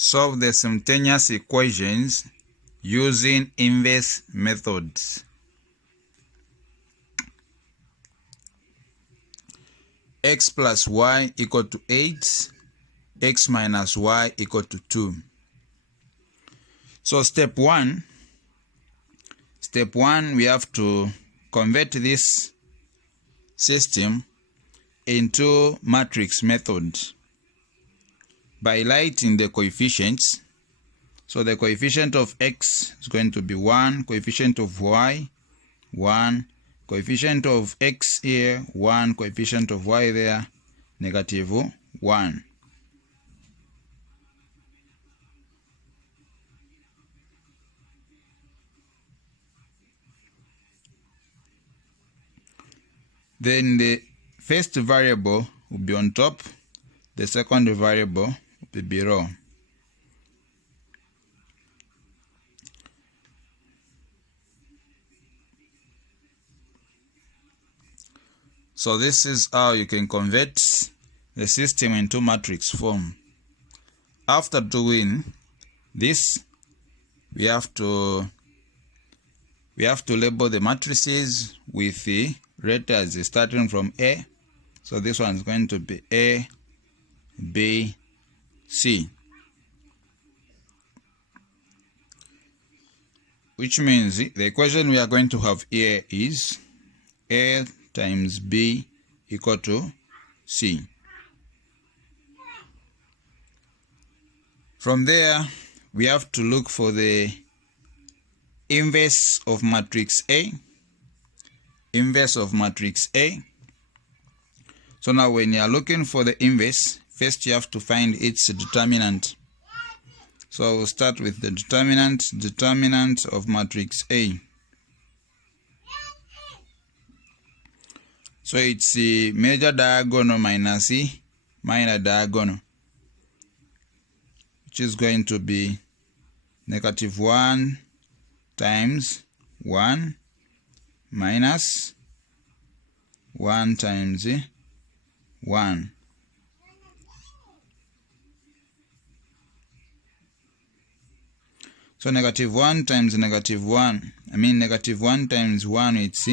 Solve the simultaneous equations using inverse methods. X plus y equal to 8, x minus y equal to 2. So step one, we have to convert this system into matrix method by writing the coefficients. So the coefficient of x is going to be 1, coefficient of y 1, coefficient of x here 1, coefficient of y there negative 1. Then the first variable will be on top, the second variable will be below. So this is how you can convert the system into matrix form. After doing this, we have to label the matrices with the letters starting from A. So this one is going to be A, B, C. Which means the equation we are going to have here is A times B equal to C. From there, we have to look for the inverse of matrix A. Inverse of matrix A. So now when you are looking for the inverse, first you have to find its determinant. So we'll start with the determinant of matrix A. So it's the major diagonal minus the minor diagonal, which is going to be negative 1 times 1 minus 1 times 1. So negative 1 times negative 1, negative 1 times 1, it's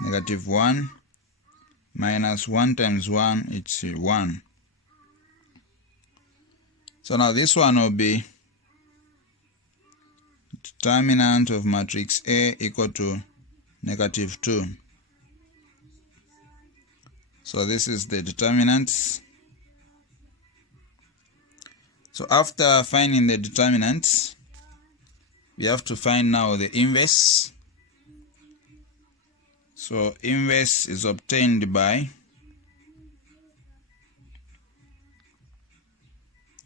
negative 1 minus 1 times 1, it's 1. So now this one will be determinant of matrix A equal to negative 2. So this is the determinant. So after finding the determinant, we have to find now the inverse. So inverse is obtained by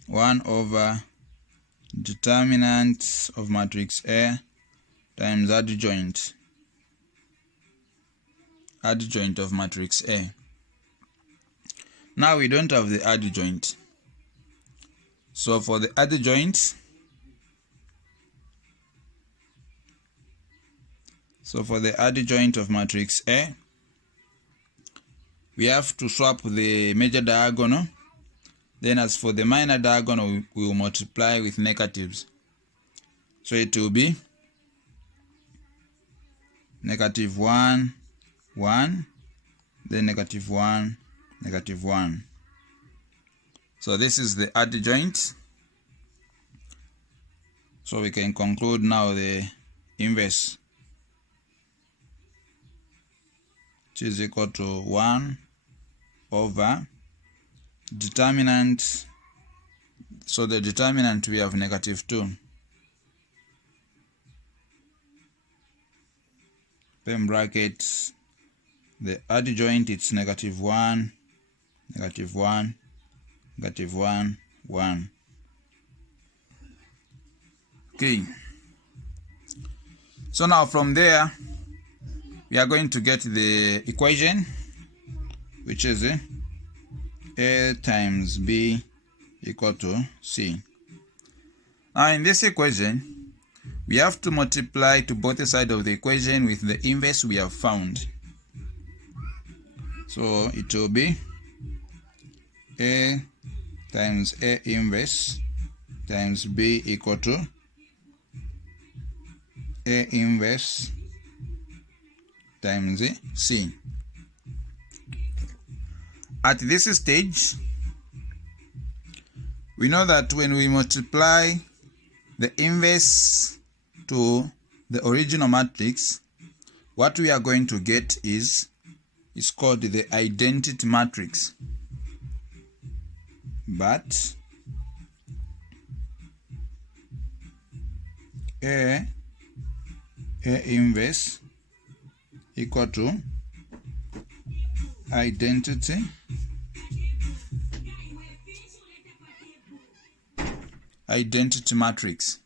1 over determinant of matrix A times adjoint of matrix A. Now we don't have the adjoint. So for the adjoint, of matrix A, we have to swap the major diagonal. Then as for the minor diagonal, we will multiply with negatives. So it will be negative 1, 1, then negative 1, negative 1. So this is the adjoint. So we can conclude now the inverse, which is equal to 1 over determinant. So the determinant we have negative 2. Then brackets, the adjoint it's negative 1, negative 1, negative 1, 1. Okay. So now from there, we are going to get the equation, which is A times B equal to C. Now in this equation, we have to multiply to both sides of the equation with the inverse we have found. So it will be A times A inverse times B equal to A inverse times C. At this stage, we know that when we multiply the inverse to the original matrix, what we are going to get is called the identity matrix. But A inverse equal to identity matrix,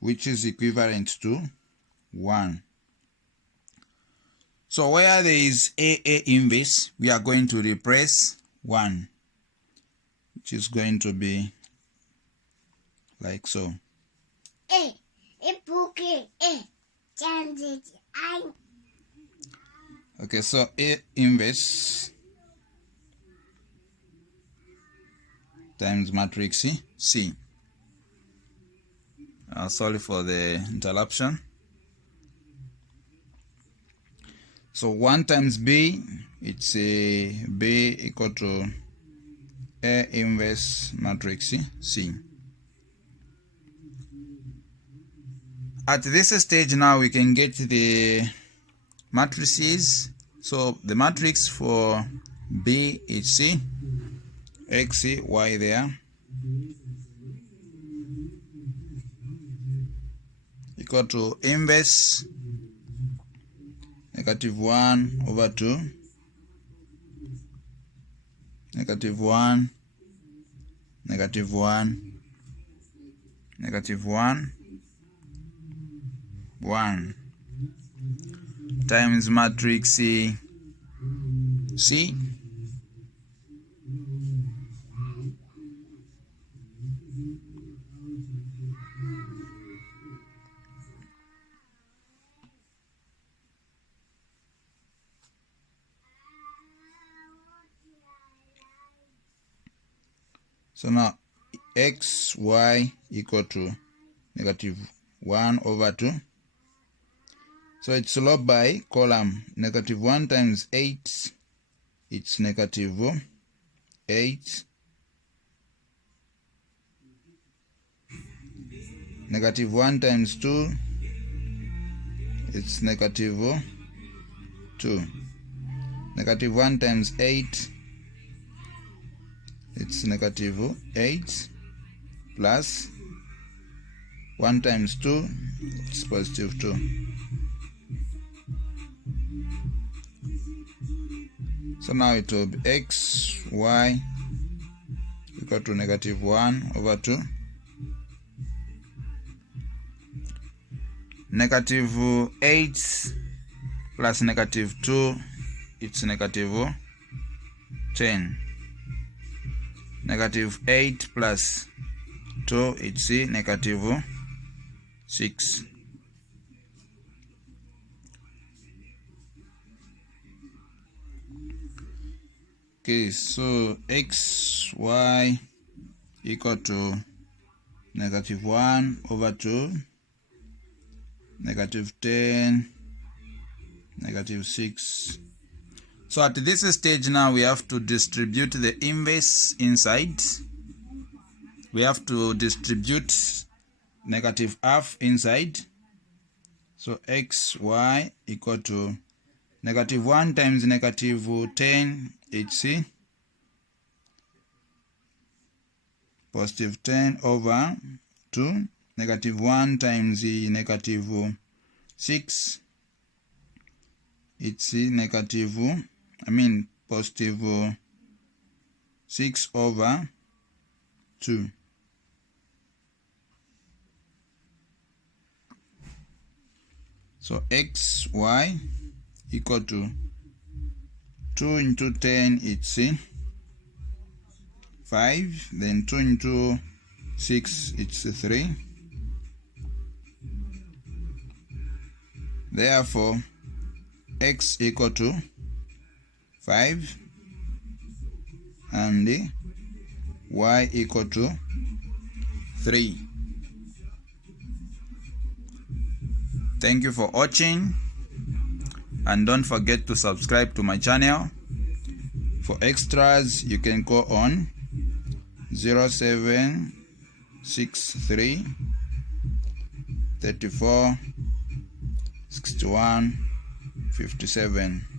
which is equivalent to 1. So where there is A inverse, we are going to replace 1, which is going to be like so. Okay, so A inverse times matrix C. Sorry for the interruption. So 1 times B, it's B equal to A inverse matrix C. At this stage now we can get the matrices. So the matrix for B is C, X, Y there, equal to inverse -1 over 2, -1, -1, -1, 1 times matrix C. So now X, Y equal to -1 over 2. So it's followed by column -1 times 8, it's -8. -1 times 2, it's -2. -1 times 8, it's -8, plus 1 times 2, it's +2. So now it will be X, Y equal to -1 over 2. -8 plus -2, it's -10. -8 plus 2, it's -6. Okay, so X, Y equal to -1 over 2, -10, -6. So at this stage now we have to distribute the inverse inside. We have to distribute -half inside. So X, Y equal to -1 times -10, it's +10 over 2. -1 times -6, it's +6 over 2. So X, Y equal to 2 into 10, it's 5. Then 2 into 6, it's 3. Therefore, X equal to 5 and Y equal to 3. Thank you for watching, and don't forget to subscribe to my channel. For extras, you can go on 0763 34 61 57.